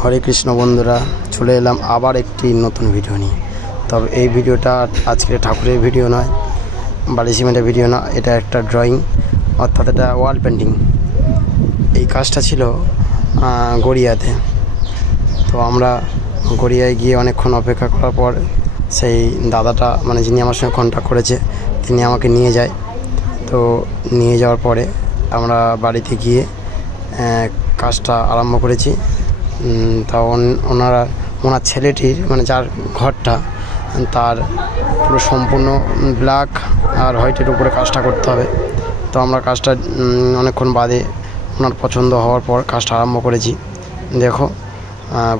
হরে কৃষ্ণ বন্ধুরা, চলে এলাম আবার একটি নতুন ভিডিও নিয়ে। তবে এই ভিডিওটা আজকে ঠাকুরের ভিডিও নয়, বালি সিমেন্টের ভিডিও না, এটা একটা ড্রয়িং, অর্থাৎ এটা ওয়াল পেন্টিং। এই কাজটা ছিল গড়িয়াতে। তো আমরা গড়িয়ায় গিয়ে অনেকক্ষণ অপেক্ষা করার পর সেই দাদাটা, মানে যিনি আমার সঙ্গে কন্ট্যাক্ট করেছে, তিনি আমাকে নিয়ে যায়। তো নিয়ে যাওয়ার পরে আমরা বাড়িতে গিয়ে কাজটা আরম্ভ করেছি। তা ওনার ছেলেটির, মানে যার ঘরটা, তার পুরো সম্পূর্ণ ব্ল্যাক আর হোয়াইটের উপরে কাজটা করতে হবে। তো আমরা কাজটা অনেকক্ষণ বাদে ওনার পছন্দ হওয়ার পর কাজটা আরম্ভ করেছি। দেখো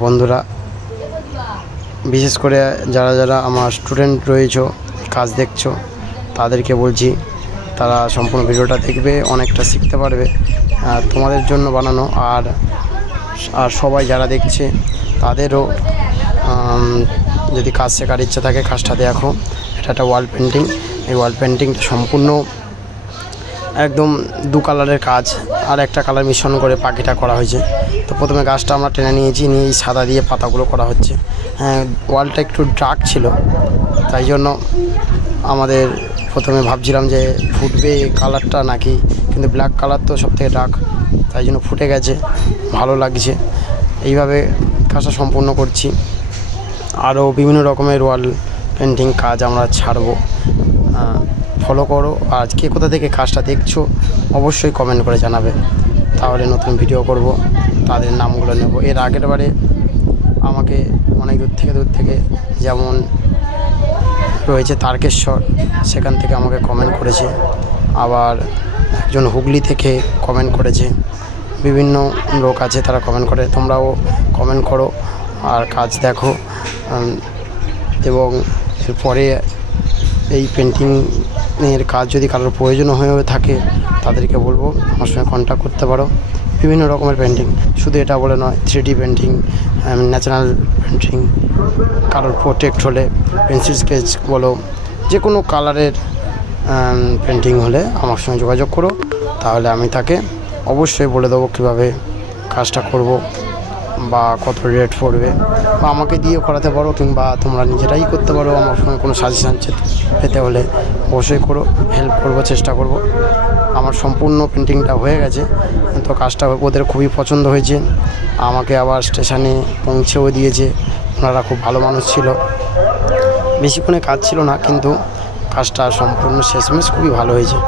বন্ধুরা, বিশেষ করে যারা যারা আমার স্টুডেন্ট রয়েছো, কাজ দেখছো, তাদেরকে বলছি তারা সম্পূর্ণ ভিডিওটা দেখবে, অনেকটা শিখতে পারবে। তোমাদের জন্য বানানো, আর সবাই যারা দেখছে তাদেরও যদি কাজ শেখার ইচ্ছা থাকে কাজটা দেখো। এটা একটা ওয়াল পেন্টিং। এই ওয়াল পেন্টিংটা সম্পূর্ণ একদম দু কালারের কাজ, আর একটা কালার মিশ্রণ করে পাখিটা করা হয়েছে। তো প্রথমে গাছটা আমরা টেনে নিয়েছি, নিয়ে এই সাদা দিয়ে পাতাগুলো করা হচ্ছে। ওয়ালটা একটু ডার্ক ছিল, তাই জন্য আমাদের প্রথমে ভাবছিলাম যে ফুটবে কালারটা নাকি, কিন্তু ব্ল্যাক কালার তো সব থেকে ডার্ক, তাই জন্য ফুটে গেছে, ভালো লাগছে। এইভাবে কাজটা সম্পূর্ণ করছি। আরও বিভিন্ন রকমের ওয়াল পেন্টিং কাজ আমরা ছাড়বো, ফলো করো। আর কে কোথা থেকে কাজটা দেখছো অবশ্যই কমেন্ট করে জানাবে, তাহলে নতুন ভিডিও করব, তাদের নামগুলো নেব। এর আগের বারে আমাকে অনেক দূর থেকে যেমন রয়েছে তারকেশ্বর, সেখান থেকে আমাকে কমেন্ট করেছে। আবার একজন হুগলি থেকে কমেন্ট করেছে। বিভিন্ন লোক আছে, তারা কমেন্ট করে। তোমরাও কমেন্ট করো আর কাজ দেখো। এবং এরপরে এই পেন্টিংয়ের কাজ যদি কারোর প্রয়োজন হয়ে থাকে, তাদেরকে বলবো আমার সঙ্গে কন্ট্যাক্ট করতে পারো। বিভিন্ন রকমের পেন্টিং, শুধু এটা বলে নয়, 3D পেন্টিং, ন্যাচারাল পেন্টিং, কারোর প্রোটেক্ট হলে পেন্সিল স্কেচ বলো, যে কোনো কালারের পেন্টিং হলে আমার সঙ্গে যোগাযোগ করো, তাহলে আমি তাকে অবশ্যই বলে দেবো কীভাবে কাজটা করব বা কত রেট পড়বে, বা আমাকে দিয়ে করাতে পারো, কিংবা তোমরা নিজেরাই করতে পারো। আমার সঙ্গে কোনো সাজেশান পেতে হলে অবশ্যই করো, হেল্প করব, চেষ্টা করব। আমার সম্পূর্ণ পেন্টিংটা হয়ে গেছে, তো কাজটা ওদের খুবই পছন্দ হয়েছে। আমাকে আবার স্টেশনে পৌঁছেও দিয়েছে। ওনারা খুব ভালো মানুষ ছিল। বেশিক্ষণে কাজ ছিল না, কিন্তু কাজটা সম্পূর্ণ শেষমেশ খুবই ভালো হয়েছে।